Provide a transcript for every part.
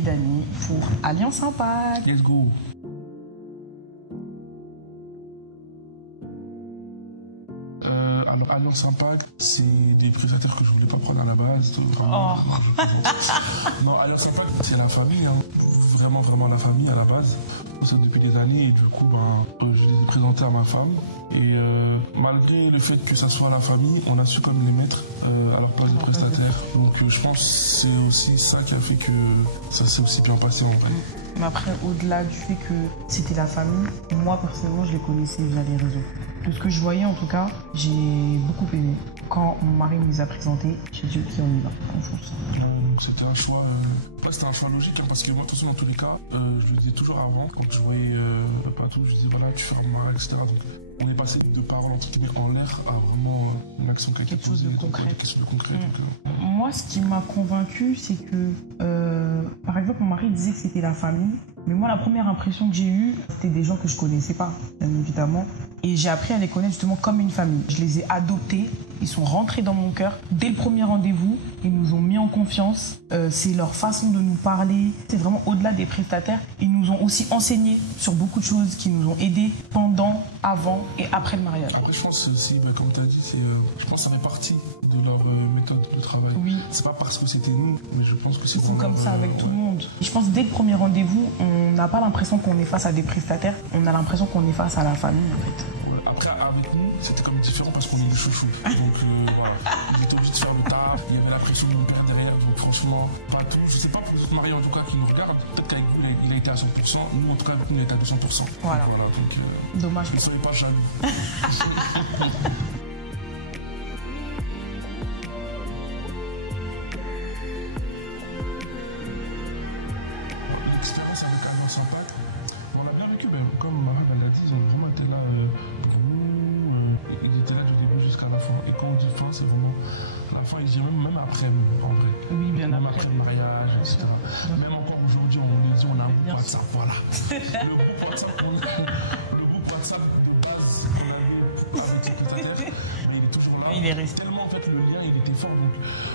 et Dany pour Alliance Impact. Let's go. Alors, Alliance Impact, c'est des prestataires que je voulais pas prendre à la base. Vraiment, non, Alliance Impact, c'est la famille, hein. Vraiment, vraiment la famille à la base. Ça depuis des années et du coup, je les ai présentés à ma femme. Et malgré le fait que ça soit la famille, on a su comme les mettre à leur place de prestataire. Donc je pense que c'est aussi ça qui a fait que ça s'est aussi bien passé en vrai. Mais après, au-delà du fait que c'était la famille, moi personnellement, je les connaissais via les réseaux. De ce que je voyais en tout cas, j'ai beaucoup aimé. Quand mon mari me les a présentés, j'ai dit ok, on y va, on fonce. C'était un choix, c'était un choix logique hein, parce que moi, de toute façon, dans tous les cas, je le disais toujours avant, quand je voyais Patou, je disais voilà, tu fais un mariage, etc. Donc, on est passé de paroles entre guillemets en l'air à vraiment une action qui a été posée, quelque chose de concret. Moi, ce qui m'a convaincue, c'est que, par exemple, mon mari disait que c'était la famille. Mais moi, la première impression que j'ai eue, c'était des gens que je connaissais pas, bien évidemment. Et j'ai appris à les connaître justement comme une famille. Je les ai adoptés, ils sont rentrés dans mon cœur. Dès le premier rendez-vous, ils nous ont mis en confiance. C'est leur façon de nous parler. C'est vraiment au-delà des prestataires. Ils nous ont aussi enseigné sur beaucoup de choses qui nous ont aidés pendant, avant et après le mariage. Après, je pense aussi, comme tu as dit, je pense que ça fait partie de leur méthode de travail. Oui. C'est pas parce que c'était nous, mais je pense que c'est Ils sont comme ça avec tout le monde. Je pense que dès le premier rendez-vous, on n'a pas l'impression qu'on est face à des prestataires. On a l'impression qu'on est face à la famille, en fait. Après, avec nous, c'était comme différent parce qu'on est des chouchous. Donc voilà, ils étaient obligés de faire le taf. Il y avait la pression de mon père derrière. Donc franchement, pas tout. Je sais pas pour les autres mariés en tout cas qui nous regardent. Peut-être qu'avec vous, il a été à 100%. Nous, en tout cas, avec nous, il a été à 200%. Voilà. Donc, dommage. Ne soyez pas jaloux. L'expérience avec Alliance Impact, on l'a bien vécu. Comme Mahad l'a dit, ils ont vraiment été là pour nous. Ils étaient là du début jusqu'à la fin. Et quand on dit fin, c'est vraiment la fin, ils disent même après, en vrai. Oui, bien même après le mariage, etc. Même encore aujourd'hui, on nous dit, on a un groupe WhatsApp, voilà. Le groupe WhatsApp de base qu'on avait avec le prestataire, mais il est toujours là. Il est resté. Tellement, en fait, le lien, il était fort. Donc,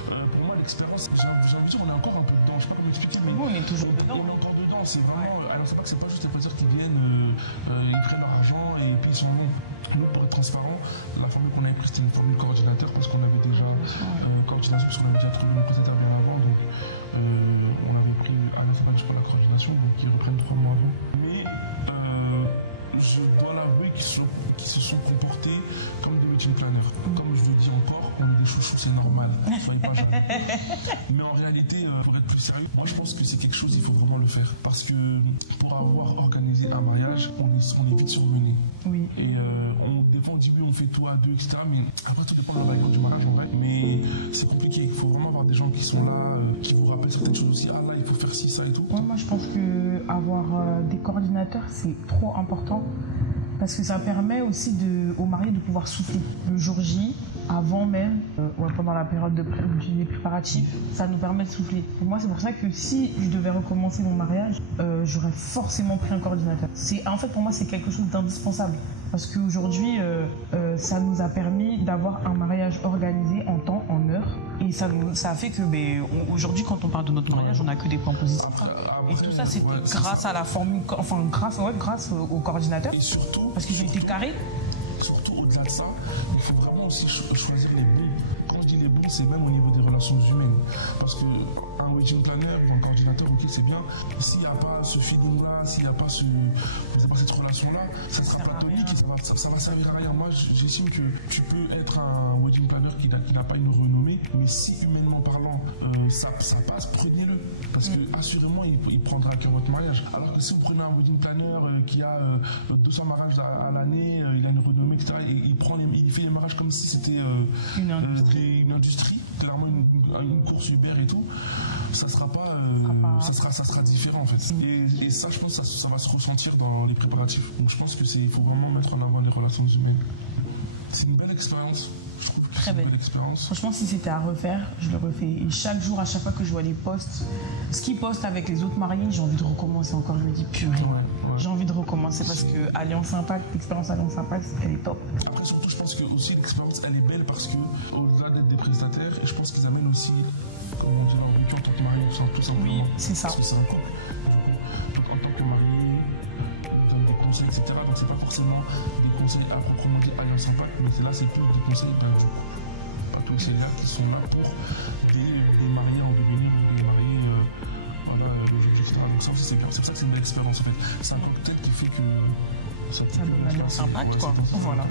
pour moi, l'expérience, j'ai envie de dire, on est encore un peu dedans. Je sais pas comment expliquer, mais on est toujours dedans. On est encore dedans. C'est vraiment. Alors, c'est pas que c'est pas juste les prestataires qui viennent, ils prennent leur argent et puis ils s'en vont. Nous, pour être transparent, la formule qu'on avait prise, c'était une formule coordinateur parce qu'on avait déjà coordination, parce qu'on avait déjà trouvé une prestataire bien avant. Donc, on avait pris Alliance Impact pour la coordination, donc ils reprennent 3 mois avant. Mais je dois l'avouer qu'ils se sont comportés comme des wedding planners. Comme je le dis encore, on est des chouchous, c'est normal. Soyez pas jaloux. Mais en réalité, pour être plus sérieux, moi je pense que c'est quelque chose, il faut vraiment le faire. Parce que pour avoir organisé un mariage, on est vite surmené. Oui. Et des fois on dit oui, on fait tout à deux, etc. Mais après tout dépend de la background du mariage en vrai. Mais c'est compliqué, il faut vraiment avoir des gens qui sont là, qui vous rappellent certaines choses aussi. Ah là, il faut faire ci, ça et tout. Ouais, moi je pense que avoir des coordinateurs, c'est trop important. Parce que ça permet aussi aux mariés de pouvoir souffler. Le jour J, avant même, pendant la période des préparatifs, ça nous permet de souffler. Pour moi, c'est pour ça que si je devais recommencer mon mariage, j'aurais forcément pris un coordinateur. En fait, pour moi, c'est quelque chose d'indispensable. Parce qu'aujourd'hui, ça nous a permis d'avoir un mariage organisé en temps, en heure. Et ça a fait que, aujourd'hui, quand on parle de notre mariage, on n'a que des points positifs. Et tout ça, c'était grâce à la formule, grâce au coordinateur. Et surtout, parce que j'ai été carré. Surtout au-delà de ça, il faut vraiment aussi choisir les bons. Quand je dis les bons, c'est même au niveau des relations humaines. Parce qu'un wedding planner ou un coordinateur, ok, c'est bien. S'il n'y a pas ce feeling-là, s'il n'y a pas cette relation-là, ça sera platonique et ça va servir à rien. Moi, j'estime que tu peux être un wedding planner qui n'a pas une renommée, mais si humainement parlant, ça passe, prenez-le. Parce que assurément, il prendra à cœur votre mariage. Alors que si vous prenez un wedding planner qui a 200 mariages à l'année, il a une renommée, etc., et il fait les mariages comme si c'était une industrie, clairement une course Uber et tout, ça sera différent en fait. Et ça, je pense que ça va se ressentir dans les préparatifs. Donc je pense il faut vraiment mettre en avant les relations humaines. C'est une belle expérience. Je trouve que c'est une belle expérience. Franchement, si c'était à refaire, je le refais. Et chaque jour, à chaque fois que je vois les posts, ce qu'ils postent avec les autres mariés, j'ai envie de recommencer encore. Je me dis purée. J'ai envie de recommencer parce que Alliance Impact, l'expérience Alliance Impact, elle est top. Après, surtout, je pense que aussi l'expérience, elle est belle parce que au-delà d'être des prestataires, et je pense qu'ils amènent aussi comment on dit, leur vécu en tant que marié, tout simplement. Oui, c'est ça. Parce que c'est un couple. Donc en tant que marié, ils donnent des conseils, etc. Donc c'est pas forcément des conseils à proprement dit Alliance Impact, mais c'est plus des conseils du coup. Pas tous ces gars qui sont là pour des mariés en devenir ou des mariés voilà, d'aujourd'hui, etc. Donc ça aussi c'est bien. C'est pour ça que c'est une belle expérience en fait. C'est un cocktail qui fait que ça donne Alliance Impact quoi. Voilà.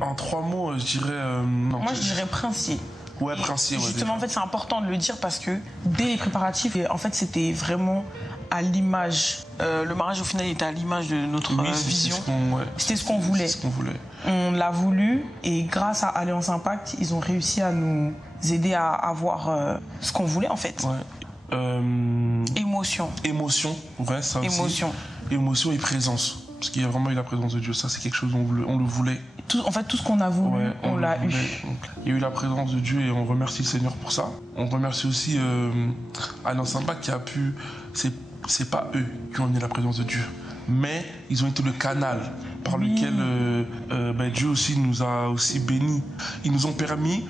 En 3 mots, je dirais. Non, moi, je dirais princier. Ouais, princier. Ouais, justement, en fait, c'est important de le dire parce que dès les préparatifs, en fait, c'était vraiment à l'image. Le mariage, au final, était à l'image de notre vision. C'était ce qu'on voulait. On l'a voulu et grâce à Alliance Impact, ils ont réussi à nous aider à avoir ce qu'on voulait, en fait. Ouais. Émotion. Émotion, ouais, ça aussi. Émotion. Émotion et présence. Parce qu'il y a vraiment eu la présence de Dieu. Ça, c'est quelque chose on le voulait. En fait, tout ce qu'on a voulu, ouais, on l'a eu. Donc, il y a eu la présence de Dieu et on remercie le Seigneur pour ça. On remercie aussi Alliance Impact qui a pu... C'est pas eux qui ont eu la présence de Dieu, mais ils ont été le canal par lequel Dieu aussi nous a aussi bénis. Ils nous ont permis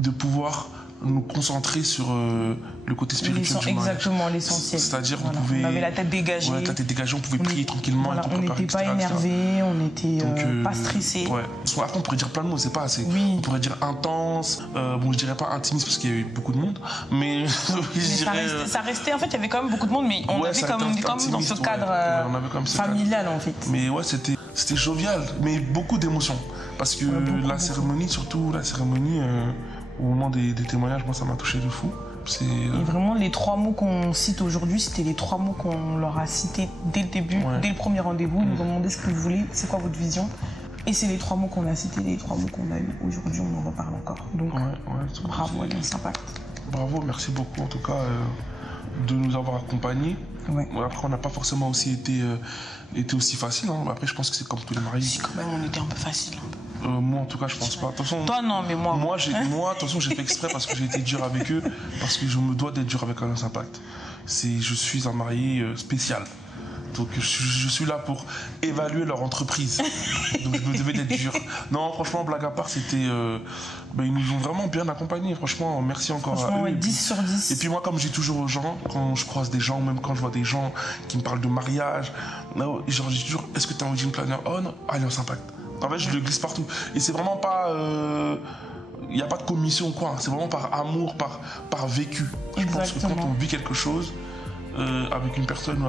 de pouvoir nous concentrer sur le côté spirituel du mariage. Exactement, l'essentiel. C'est-à-dire on avait la tête dégagée. Ouais, la tête dégagée, on pouvait prier tranquillement. Voilà, on n'était pas énervé, on n'était pas stressé. Ouais. Après, on pourrait dire plein de mots, c'est pas assez. Oui. On pourrait dire intense, bon, je dirais pas intimiste parce qu'il y a eu beaucoup de monde, mais ça restait, en fait, il y avait quand même beaucoup de monde, mais on avait comme dans ce cadre familial, en fait. Mais ouais, c'était jovial, mais beaucoup d'émotions. Parce que la cérémonie, surtout la cérémonie, au moment des témoignages, moi, ça m'a touché de fou. Et vraiment, les 3 mots qu'on cite aujourd'hui, c'était les 3 mots qu'on leur a cités dès le début, dès le premier rendez-vous. Ils nous ont demandé ce que vous voulez, c'est quoi votre vision. Et c'est les 3 mots qu'on a cités, les 3 mots qu'on a eu aujourd'hui, on en reparle encore. Donc, bravo Alliance Impact. Bravo, merci beaucoup en tout cas de nous avoir accompagnés. Ouais. Après, on n'a pas forcément aussi été aussi facile. Hein. Après, je pense que c'est comme tous les mariés. Si, quand même, on était un peu facile. Moi, en tout cas, je pense pas. Façon, toi, non, mais moi. Moi, de toute façon, j'ai fait exprès parce que j'ai été dur avec eux, parce que je me dois d'être dur avec Alliance Impact. Je suis un marié spécial. Donc, je suis là pour évaluer leur entreprise. Donc, je me devais d'être dur. Non, franchement, blague à part, c'était. Ils nous ont vraiment bien accompagnés. Franchement, merci encore à eux. Ouais, 10 sur 10. Et puis, moi, comme je dis toujours aux gens, quand je croise des gens, même quand je vois des gens qui me parlent de mariage, genre, je dis toujours, est-ce que tu es un wedding planner? Oh non, Alliance Impact. En fait, je le glisse partout. Et c'est vraiment pas. Il n'y a pas de commission ou quoi. C'est vraiment par amour, par vécu. Je pense que quand on vit quelque chose avec une personne ou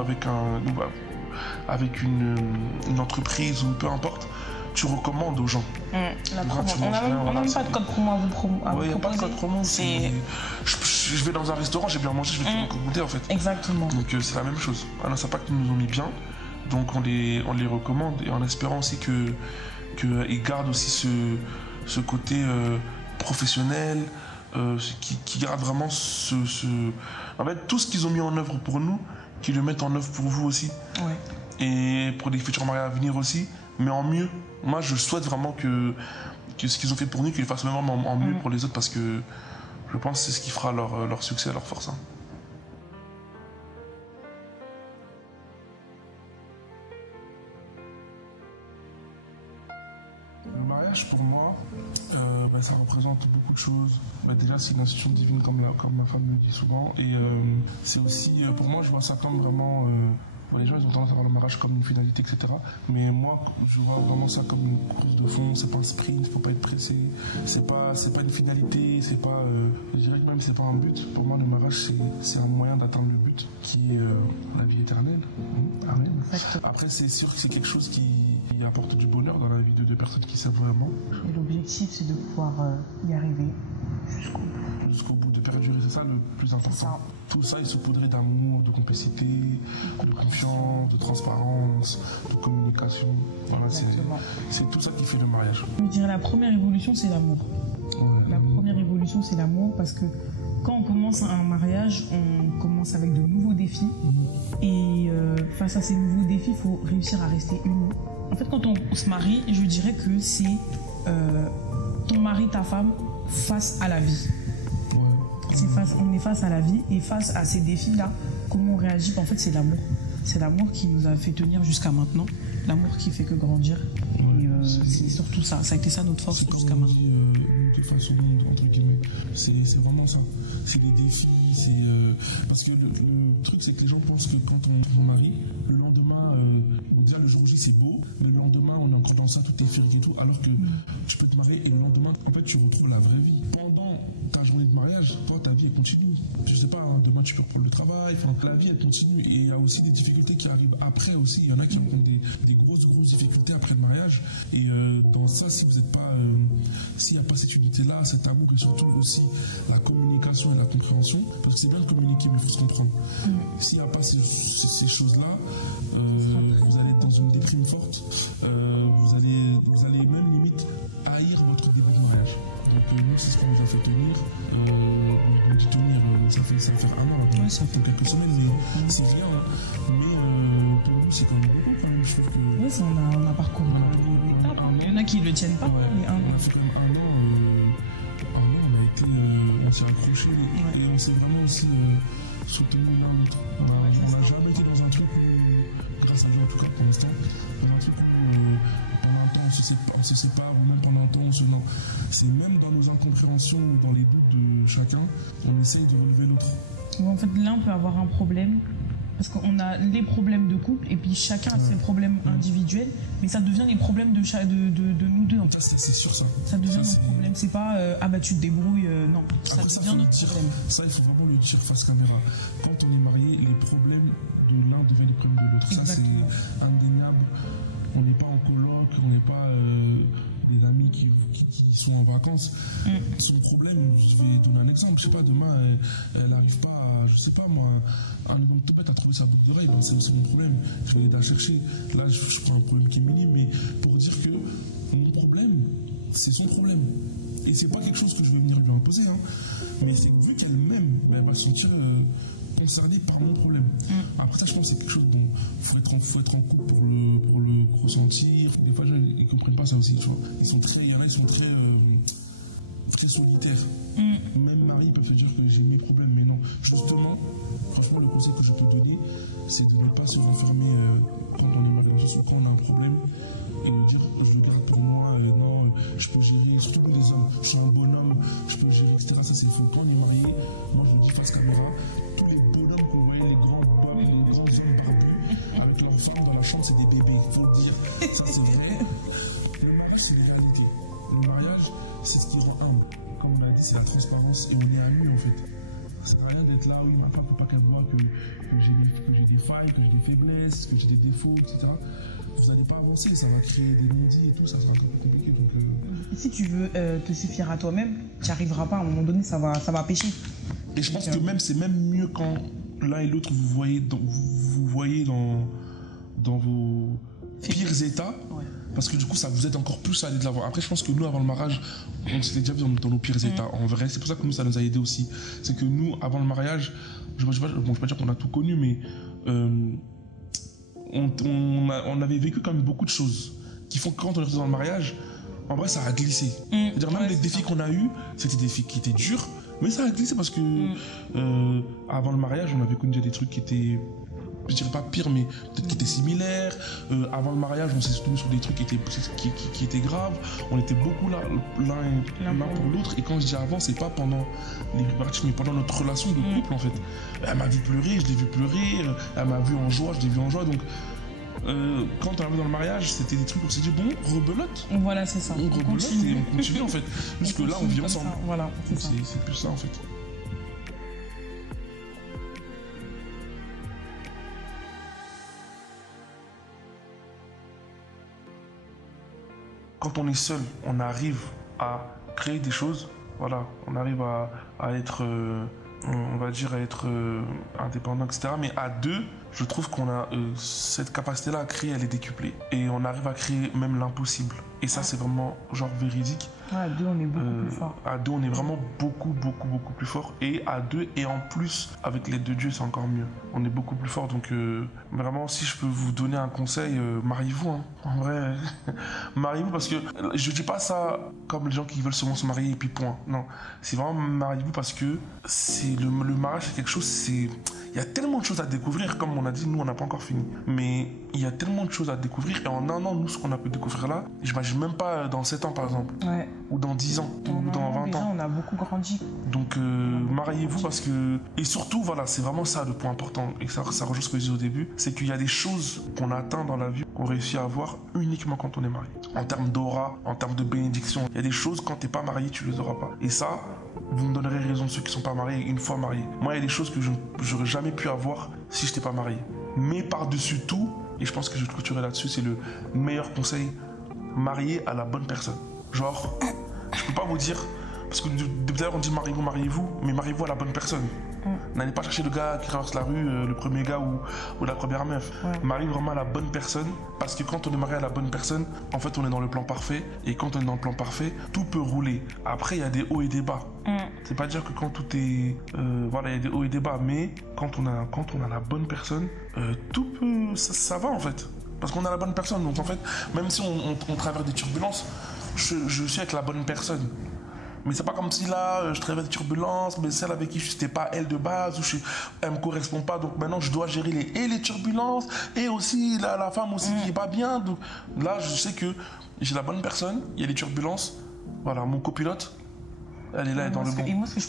avec une entreprise ou peu importe, tu recommandes aux gens. On n'a même pas de code promo à vous proposer. Oui, il n'y a pas de code promo. Je vais dans un restaurant, j'ai bien mangé, je vais tout goûter en fait. Exactement. Donc c'est la même chose. Alors, ça pas qu'ils nous ont mis bien. Donc on les recommande et en espérant aussi qu'ils gardent aussi ce côté professionnel, qui garde vraiment en fait, tout ce qu'ils ont mis en œuvre pour nous, qu'ils le mettent en œuvre pour vous aussi. Ouais. Et pour les futurs mariages à venir aussi, mais en mieux. Moi, je souhaite vraiment que ce qu'ils ont fait pour nous, qu'ils le fassent même en mieux pour les autres, parce que je pense que c'est ce qui fera leur succès, leur force. Hein. Le mariage, pour moi, ça représente beaucoup de choses. Déjà, c'est une institution divine, comme ma femme me dit souvent. Et c'est aussi, pour moi, je vois ça comme vraiment... les gens, ils ont tendance à voir le mariage comme une finalité, etc. Mais moi, je vois vraiment ça comme une course de fond. C'est pas un sprint, il ne faut pas être pressé. C'est pas une finalité, c'est pas... je dirais que même c'est pas un but. Pour moi, le mariage, c'est un moyen d'atteindre le but, qui est la vie éternelle. Amen. Après, c'est sûr que c'est quelque chose qui apporte du bonheur dans la vie de deux personnes qui savent vraiment. Et l'objectif, c'est de pouvoir y arriver jusqu'au bout, de perdurer, c'est ça le plus important. Tout ça est saupoudré d'amour, de complicité, de confiance, de transparence, de communication. Voilà, c'est tout ça qui fait le mariage. Je dirais la première évolution, c'est l'amour. Ouais. La première évolution, c'est l'amour, parce que quand on commence un mariage, on commence avec de nouveaux défis. Et face à ces nouveaux défis, il faut réussir à rester unis. En fait, quand on se marie, je dirais que c'est ton mari, ta femme, face à la vie. On est face à la vie et face à ces défis-là, comment on réagit, en fait, c'est l'amour. C'est l'amour qui nous a fait tenir jusqu'à maintenant. L'amour qui fait que grandir. Ouais, Et c'est surtout ça. Ça a été ça notre force jusqu'à maintenant. De face au monde, entre guillemets. C'est vraiment ça. C'est des défis. Parce que le truc, c'est que les gens pensent que quand on marie, le lendemain, déjà le jour J, c'est beau, mais le lendemain, on est encore dans ça, tout est féerique et tout, alors que tu peux te marier et le lendemain, en fait, tu retrouves la vraie vie. Pendant ta journée de mariage, toi, ta vie, elle continue. Je sais pas, hein, demain, tu peux reprendre le travail, enfin, la vie, elle continue. Et il y a aussi des difficultés qui arrivent après aussi. Il y en a qui ont des grosses difficultés après le mariage. Et dans ça, si vous n'êtes pas, s'il n'y a pas cette unité-là, cet amour et surtout aussi la communication et la compréhension, parce que c'est bien de communiquer, mais il faut se comprendre. S'il n'y a pas ces choses-là, vous allez être dans une déprime forte. Vous allez même limite haïr votre début de mariage. Donc nous, c'est ce qui nous a fait tenir. On dit tenir, ça fait 1 an, ça fait quelques semaines, mais c'est rien. Mais pour nous, c'est quand même beaucoup quand même. Je trouve que Oui, on a parcouru des étapes. Il y en a qui ne le tiennent pas. Ouais, on a fait quand même 1 an. On s'est accroché et on s'est vraiment aussi soutenu l'un l'autre. On n'a jamais été dans un truc où, grâce à Dieu en tout cas pour l'instant, dans un truc où pendant un temps on se sépare ou même pendant un temps on se... Non, c'est même dans nos incompréhensions ou dans les doutes de chacun, on essaye de relever l'autre. En fait, l'un peut avoir un problème. Parce qu'on a les problèmes de couple et puis chacun a ses problèmes individuels, mais ça devient les problèmes de nous deux. En fait. Ça, c'est sûr ça. Ça devient notre problème. C'est pas ah bah tu te débrouilles, non. Ça Après, devient notre problème. Ça, il faut vraiment le dire face caméra. Quand on est marié, les problèmes de l'un deviennent les problèmes de l'autre. Ça, c'est indéniable. On n'est pas en coloc, on n'est pas des amis qui sont en vacances. Son problème, je vais donner un exemple. Je sais pas, demain, elle n'arrive pas à, je sais pas moi, un exemple tout bête, à trouver sa boucle d'oreille. Ben, c'est mon problème. Je vais l'aider à chercher. Là, je prends un problème qui est minime, mais pour dire que mon problème, c'est son problème. Et c'est pas quelque chose que je vais venir lui imposer. Hein. Mais c'est vu qu'elle m'aime, ben, elle va se sentir concernée par mon problème. Après ça, je pense que c'est quelque chose dont faut être en couple pour le ressentir. Des fois, les gens ils comprennent pas ça aussi. Tu vois. Il y en a, ils sont très solitaires. Même Marie peut se dire que j'ai mes problèmes, mais non. Justement, franchement, le conseil que je peux donner, c'est de ne pas se renfermer quand on est marié, surtout quand on a un problème, et de dire je le garde pour moi, non, je peux gérer, surtout pour les hommes, je suis un bonhomme, je peux gérer, etc. Ça c'est faux. Quand on est marié, moi je le dis face caméra, tous les bonhommes que vous voyez, les grands hommes barbus, avec leurs femmes dans la chambre, c'est des bébés, il faut le dire. Ça c'est vrai. Le mariage, c'est les réalités. Le mariage, c'est ce qui rend humble. Comme on l'a dit, c'est la transparence et on est amis en fait. Ça sert à rien d'être là, oui, ma femme ne peut pas qu'elle voit que j'ai des failles, que j'ai des faiblesses, que j'ai des défauts, etc. Vous n'allez pas avancer, ça va créer des non-dits et tout, ça sera un peu compliqué. Donc, si tu veux te suffire à toi-même, tu n'y arriveras pas, à un moment donné, ça va pêcher. Et je pense que même c'est même mieux quand l'un et l'autre vous voyez dans vos pires états. Ouais. Parce que du coup, ça vous aide encore plus à aller de l'avant. Après, je pense que nous, avant le mariage, on s'était déjà vu dans nos pires états. En vrai, c'est pour ça que nous, ça nous a aidé aussi. C'est que nous, avant le mariage, je ne vais pas dire qu'on a tout connu, mais on avait vécu quand même beaucoup de choses qui font que quand on est dans le mariage, en vrai, ça a glissé. C'est-à-dire, même les défis qu'on a eus, c'était des défis qui étaient durs, mais ça a glissé parce que avant le mariage, on avait connu déjà des trucs qui étaient... je dirais pas pire, mais peut-être qui étaient similaires. Avant le mariage, on s'est soutenu sur des trucs qui étaient graves. On était beaucoup là, l'un pour l'autre. Et quand je dis avant, c'est pas pendant les préparatifs, mais pendant notre relation de couple, en fait. Elle m'a vu pleurer, je l'ai vu pleurer. Elle m'a vu en joie, je l'ai vu en joie. Donc, quand on arrive dans le mariage, c'était des trucs où on s'est dit, bon, rebelote. Voilà, c'est ça. On rebelote et on continue, en fait. Jusque là, on vit ensemble. Voilà, c'est plus ça, en fait. Quand on est seul, on arrive à créer des choses, voilà, on arrive à être, on va dire, à être indépendant, etc. Mais à deux, je trouve qu'on a cette capacité-là à créer, elle est décuplée. Et on arrive à créer même l'impossible. Et ça, c'est vraiment genre véridique. Ouais, à deux, on est beaucoup plus fort. À deux, on est vraiment beaucoup plus fort. Et à deux, et en plus, avec l'aide de Dieu, c'est encore mieux. On est beaucoup plus fort. Donc, vraiment, si je peux vous donner un conseil, mariez-vous. Hein. En vrai, mariez-vous parce que je dis pas ça comme les gens qui veulent seulement se marier et puis point. Non, c'est vraiment mariez-vous parce que c'est le mariage, c'est quelque chose, il il y a tellement de choses à découvrir. Comme on a dit, nous, on n'a pas encore fini. Mais il y a tellement de choses à découvrir. Et en un an, nous, ce qu'on a pu découvrir là, j'imagine même pas dans 7 ans, par exemple. Ouais. Ou dans 10 ans. Ou dans 20 déjà, ans. On a beaucoup grandi. Donc, mariez-vous parce que... Et surtout, voilà, c'est vraiment ça le point important. Et ça rejoint ce que je disais au début. C'est qu'il y a des choses qu'on atteint dans la vie, qu'on réussit à avoir uniquement quand on est marié. En termes d'aura, en termes de bénédiction. Il y a des choses, quand t'es pas marié, tu les auras pas. Et ça, vous me donnerez raison de ceux qui sont pas mariés une fois mariés. Moi, il y a des choses que je n'aurais jamais pu avoir si je n'étais pas marié. Mais par-dessus tout, et je pense que je vais clôturer là-dessus, c'est le meilleur conseil, marier à la bonne personne. Genre, je peux pas vous dire, parce que depuis l'heure on dit mariez-vous, mais mariez-vous à la bonne personne. N'allez pas chercher le gars qui traverse la rue, le premier gars ou la première meuf. Mariez vraiment à la bonne personne, parce que quand on est marié à la bonne personne, en fait on est dans le plan parfait, et quand on est dans le plan parfait, tout peut rouler. Après il y a des hauts et des bas. C'est pas dire que quand tout est... voilà, il y a des hauts et des bas, mais quand on a la bonne personne, tout peut... Ça va en fait. Parce qu'on a la bonne personne, donc en fait, même si on traverse des turbulences, je suis avec la bonne personne. Mais c'est pas comme si là, je traverse des turbulences, mais celle avec qui je n'étais pas elle de base, ou elle me correspond pas, donc maintenant je dois gérer les turbulences, et aussi la femme aussi qui est pas bien. Donc là, je sais que j'ai la bonne personne, il y a les turbulences, voilà, mon copilote, elle est là, elle est dans le bon. Et moi, ce que je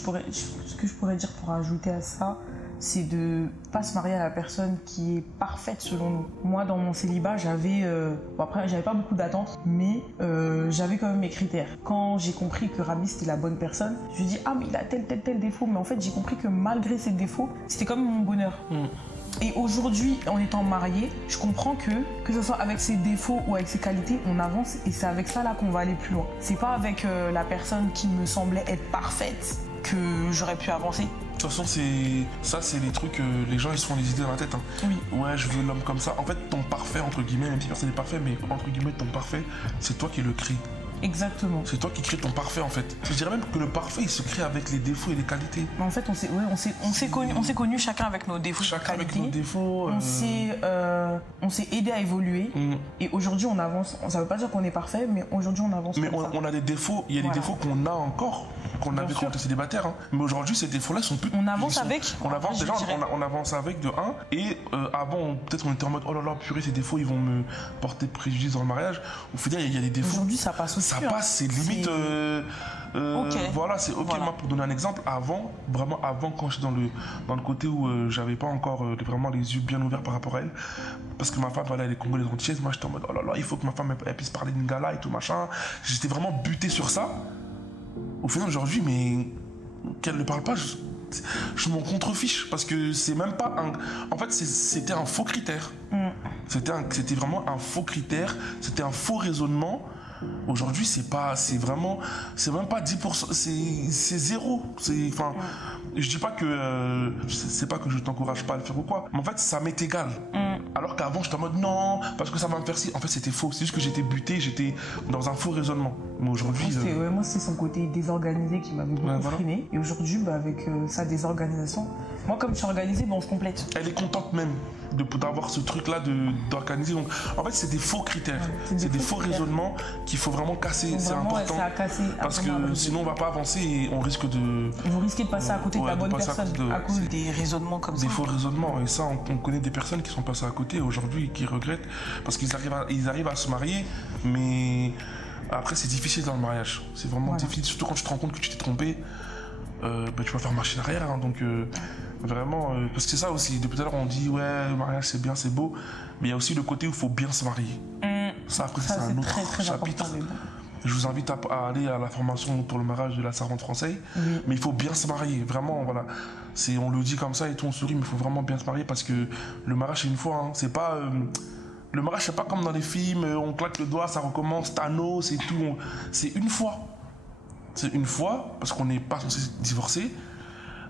pourrais dire pour ajouter à ça, c'est de pas se marier à la personne qui est parfaite selon nous. Moi, dans mon célibat, j'avais... bon, après, j'avais pas beaucoup d'attentes, mais j'avais quand même mes critères. Quand j'ai compris que Rami, c'était la bonne personne, je lui ai dit « Ah, mais il a tel défaut. » Mais en fait, j'ai compris que malgré ses défauts, c'était quand même mon bonheur. Et aujourd'hui, en étant marié, je comprends que ce soit avec ses défauts ou avec ses qualités, on avance, et c'est avec ça là qu'on va aller plus loin. C'est pas avec la personne qui me semblait être parfaite que j'aurais pu avancer. De toute façon, c'est les trucs, les gens ils se font les idées dans la tête. Oui. Ouais, je veux l'homme comme ça. En fait, ton parfait, entre guillemets, même si personne n'est parfait, mais entre guillemets, ton parfait, c'est toi qui le crée. Exactement. C'est toi qui crée ton parfait en fait. Je dirais même que le parfait il se crée avec les défauts et les qualités. Mais en fait, on s'est connus chacun avec nos défauts. Chacun avec nos défauts. On s'est aidé à évoluer. Et aujourd'hui, on avance. Ça veut pas dire qu'on est parfait, mais aujourd'hui, on avance. Mais on a des défauts. Il y a des défauts qu'on a encore, qu'on avait quand on était célibataire. Mais aujourd'hui, ces défauts-là sont plus. On avance avec. On avance déjà. On avance avec de 1. Et avant, peut-être on était en mode oh là là, purée, ces défauts, ils vont me porter préjudice dans le mariage. Au final, il y a des défauts. Aujourd'hui, ça passe aussi. Ça passe, c'est limite. Voilà, c'est ok. Voilà. Moi, pour donner un exemple, vraiment avant, quand j'étais dans le côté où j'avais pas encore vraiment les yeux bien ouverts par rapport à elle, parce que ma femme, voilà, elle est congolaise antillaise, moi j'étais en mode oh là là, il faut que ma femme elle puisse parler lingala et tout machin. J'étais vraiment buté sur ça. Au final, aujourd'hui, mais qu'elle ne parle pas, je m'en contrefiche parce que c'est même pas un. En fait, c'était un faux critère. C'était vraiment un faux critère, c'était un faux raisonnement. Aujourd'hui, c'est même pas 10%, c'est zéro. Enfin, je dis pas que c'est pas que je t'encourage pas à le faire ou quoi, mais en fait, ça m'est égal. Alors qu'avant, j'étais en mode non, parce que ça va me faire ci. En fait, c'était faux. C'est juste que j'étais buté, j'étais dans un faux raisonnement. Mais aujourd'hui, moi, c'est son côté désorganisé qui m'avait beaucoup freiné. Et aujourd'hui, avec sa désorganisation, moi, comme je suis organisée, on se complète. Elle est contente même d'avoir ce truc-là d'organiser. Donc, en fait, c'est des faux critères. C'est des faux raisonnements qu'il faut vraiment casser. C'est important. Parce que sinon, on va pas avancer et on risque de. Vous risquez de passer à côté de la bonne personne à cause des raisonnements comme ça. Des faux raisonnements. Et ça, on connaît des personnes qui sont passées à côté aujourd'hui, qui regrettent parce qu'ils arrivent à se marier, mais après, c'est difficile dans le mariage. C'est vraiment difficile, surtout quand tu te rends compte que tu t'es trompé. Tu vas faire machine arrière. Donc, vraiment, parce que c'est ça aussi. Depuis tout à l'heure, on dit ouais, le mariage c'est bien, c'est beau, mais il y a aussi le côté où il faut bien se marier. Ça, après, c'est un autre très chapitre. Je vous invite à aller à la formation pour le mariage de la servante française. Mais il faut bien se marier, vraiment, voilà. On le dit comme ça et tout, on sourit, mais il faut vraiment bien se marier parce que le mariage, c'est une fois. C'est pas. Le mariage, c'est pas comme dans les films, on claque le doigt, ça recommence, Thanos et tout. C'est une fois. C'est une fois, parce qu'on n'est pas censé divorcer.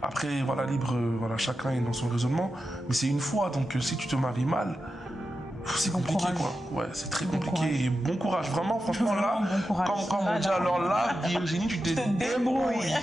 Après, voilà, libre, voilà, chacun est dans son raisonnement. Mais c'est une fois, donc si tu te maries mal, c'est compliqué, quoi. Ouais, c'est très compliqué. Et bon courage, vraiment, franchement, là, comme on dit, alors là, Virginie, tu te débrouilles.